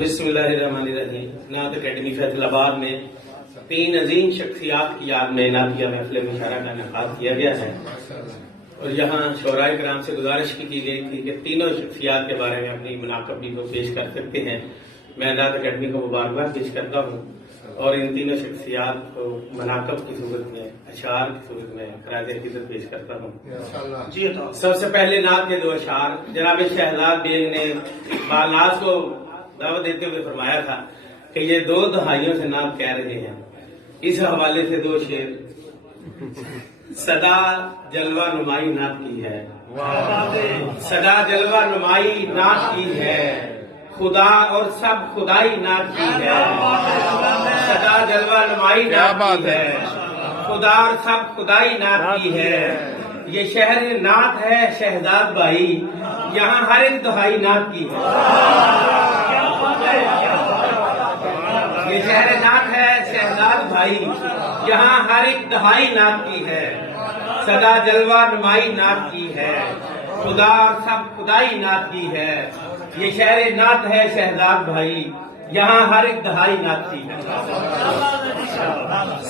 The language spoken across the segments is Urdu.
بسم اللہ الرحمن الرحیم۔ نعت اکیڈمی فیصل آباد میں 3 عظیم شخصیات کی یاد میں نعتیہ محفل مشاعرہ کا انعقاد کیا گیا ہے، اور یہاں شعراء کرام سے گزارش کی گئی تھی کہ تینوں شخصیات کے بارے میں اپنی مناقب کو پیش کر سکتے ہیں۔ میں نعت اکیڈمی کو مبارکباد پیش کرتا ہوں اور ان تینوں شخصیات کو مناقب کی صورت میں، اشعار کی صورت میں خراج عقیدت پیش کرتا ہوں۔ سب سے پہلے نعت کے 2 اشعار جناب شہزاد بیگ نے بالناز کو دعوت دیتے ہوئے فرمایا تھا کہ یہ 2 دہائیوں سے نعت کہہ رہے ہیں، اس حوالے سے 2 شعر۔ صدا جلوہ نمائی نعت کی ہے، صدا جلوہ نمائی نعت کی ہے، خدا اور سب خدائی نعت کی ہے، صدا جلوہ نمائی نعت کی ہے، خدا اور سب خدائی نعت کی ہے۔ یہ شہر نعت ہے شہزاد بھائی، یہاں ہر ایک دہائی نعت کی ہے۔ یہ شہر نعت ہے شہزاد بھائی، یہاں ہر ایک دہائی نعت کی ہے، صدا جلوہ نمائی نعت کی ہے، خدا اور سب خدائی نعت کی ہے۔ یہ شہر نعت ہے شہزاد بھائی، یہاں ہر ایک دہائی نعت کی ہے۔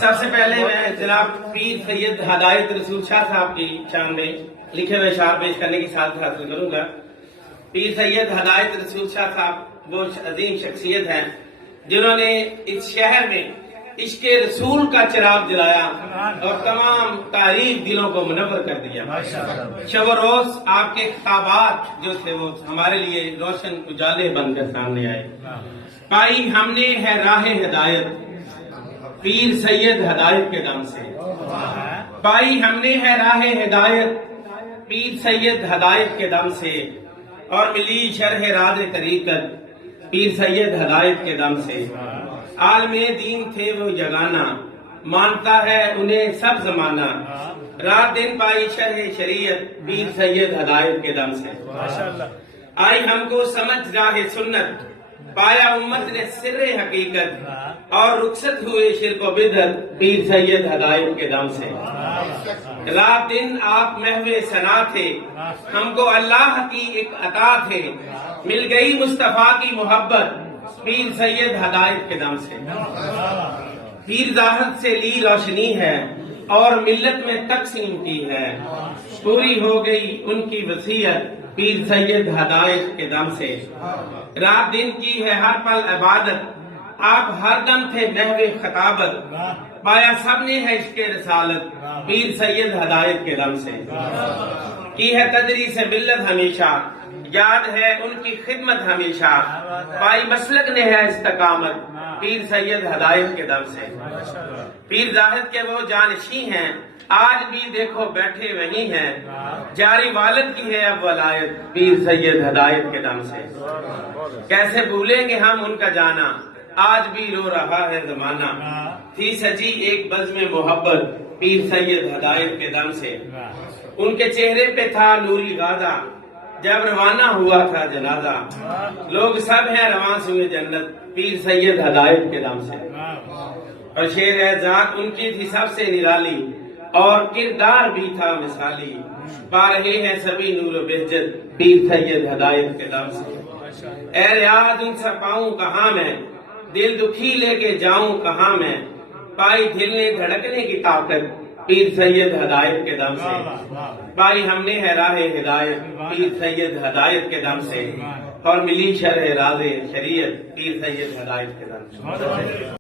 سب سے پہلے میں جناب پیر سید ہدایت رسول شاہ صاحب کی شان میں لکھے ہوئے اشعار پیش کرنے کی سعادت حاصل کروں گا۔ پیر سید ہدایت رسول شاہ صاحب وہ عظیم شخصیت ہیں جنہوں نے اس شہر میں عشق رسول کا چراغ جلایا اور تمام تاریخ دلوں کو منور کر دیا۔ شب و روز آپ کے خطابات جو تھے وہ ہمارے لیے روشن اجالے بن کر سامنے آئے۔ پائی ہم نے ہے راہ ہدایت پیر سید ہدایت کے دم سے، پائی ہم نے ہے راہ ہدایت پیر سید ہدایت کے دم سے، اور ملی شرح راز طریقت پیر سید ہدایت کے دم سے۔ عالم دین تھے وہ یگانہ، مانتا ہے انہیں سب زمانہ، رات دن پائی شرح شریعت پیر سید ہدایت کے دم سے۔ آئی ہم کو سمجھ راہ سنت، پایا امت نے سر حقیقت، اور رخصت ہوئے شرک و بدعت پیر سید ہدایت کے دم سے۔ رات دن آپ محو ثنا تھے، ہم کو اللہ کی ایک عطا تھے، مل گئی مصطفیٰ کی محبت پیر سید ہدایت کے دم سے۔ پیر ذات سے لی روشنی ہے اور ملت میں تقسیم کی ہے، پوری ہو گئی ان کی وصیت پیر سید ہدایت کے دم سے۔ رات دن کی ہے ہر پل عبادت، آپ ہر دم تھے محو خطابت، پایا سب نے ہے عشق رسالت پیر سید ہدایت کے دم سے۔ کی ہے تدریس ملت ہمیشہ، یاد ہے ان کی خدمت ہمیشہ، پائی مسلک نے ہے استقامت پیر سید ہدایت کے دم سے۔ پیر زاہد کے وہ جانشیں ہیں، آج بھی دیکھو بیٹھے وہیں ہیں، جاری والد کی ہے اب ولایت پیر سید ہدایت کے دم سے۔ کیسے بھولیں گے ہم ان کا جانا، آج بھی رو رہا ہے زمانہ، تھی سجی ایک بزم محبت پیر سید ہدایت کے دم سے۔ ان کے چہرے پہ تھا نوری غازہ، جب روانہ ہوا تھا جنازہ، لوگ سب ہیں رواں سوئے جنت پیر سید ہدایت کے دم سے۔ اور شیر ذات ان کی تھی سب سے نرالی، اور کردار بھی تھا مثالی، پا رہے ہیں سبھی نور و بہجت پیر سید ہدایت کے دم سے۔ اے ریاض ان سے پاؤں کہاں میں، دل دکھی لے کے جاؤں کہاں میں، پائی دھلنے دھڑکنے کی طاقت پیر سید ہدایت کے دم سے۔ پائی ہم نے ہے راہ ہدایت پیر سید ہدایت کے دم سے، اور ملی شرح راز شریعت پیر سید ہدایت کے دم سے۔